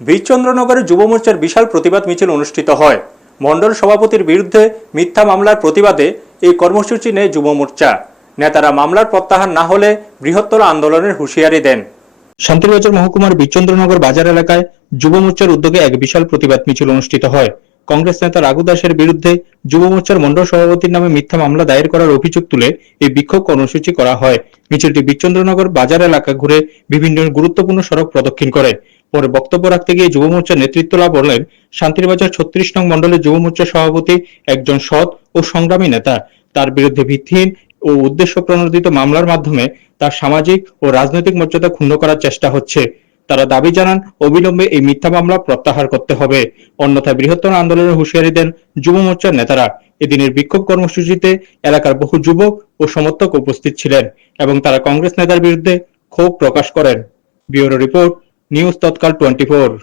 বীরচন্দ্রনগরে যুব মোর্চার বিশাল প্রতিবাদ মিছিল অনুষ্ঠিত হয়। মণ্ডল সভাপতির বিরুদ্ধে মিথ্যা মামলার প্রতিবাদে এই কর্মসূচি নেয় যুব মোর্চা। নেতারা মামলার প্রত্যাহার না হলে বৃহত্তর আন্দোলনের হুঁশিয়ারি দেন। শান্তিবাজার মহকুমার বীরচন্দ্রনগর বাজার এলাকায় যুব মোর্চার উদ্যোগে এক বিশাল প্রতিবাদ মিছিল অনুষ্ঠিত হয়। কংগ্রেস নেতা রাঘু দাসের বিরুদ্ধে যুব মোর্চার মণ্ডল সভাপতির নামে মিথ্যা মামলা দায়ের করার অভিযোগ তুলে এই বিক্ষোভ কর্মসূচি করা হয়। মিছিলটি বীরচন্দ্রনগর বাজার এলাকা ঘুরে বিভিন্ন গুরুত্বপূর্ণ সড়ক প্রদক্ষিণ করে। পরে বক্তব্য রাখতে গিয়ে যুব মোর্চার নেতৃত্ব লাভ করলেন শান্তিরবাজার ছত্রিশ নং মণ্ডলের যুব মোর্চার সভাপতি একজন সৎ ও সংগ্রামী নেতা। তার বিরুদ্ধে ভিত্তিহীন ও উদ্দেশ্য প্রণোদিত মামলার মাধ্যমে তার সামাজিক ও রাজনৈতিক মর্যাদা ক্ষুণ্ণ করার চেষ্টা হচ্ছে। তারা দাবি জানান, অবিলম্বে এই মিথ্যা মামলা প্রত্যাহার করতে হবে। অন্যথায় বৃহত্তর আন্দোলনের হুঁশিয়ারি দেন যুব মোর্চার নেতারা। এদিনের বিক্ষোভ কর্মসূচিতে এলাকার বহু যুবক ও সমর্থক উপস্থিত ছিলেন এবং তারা কংগ্রেস নেতার বিরুদ্ধে ক্ষোভ প্রকাশ করেন। Bureau report News Tatkal 24.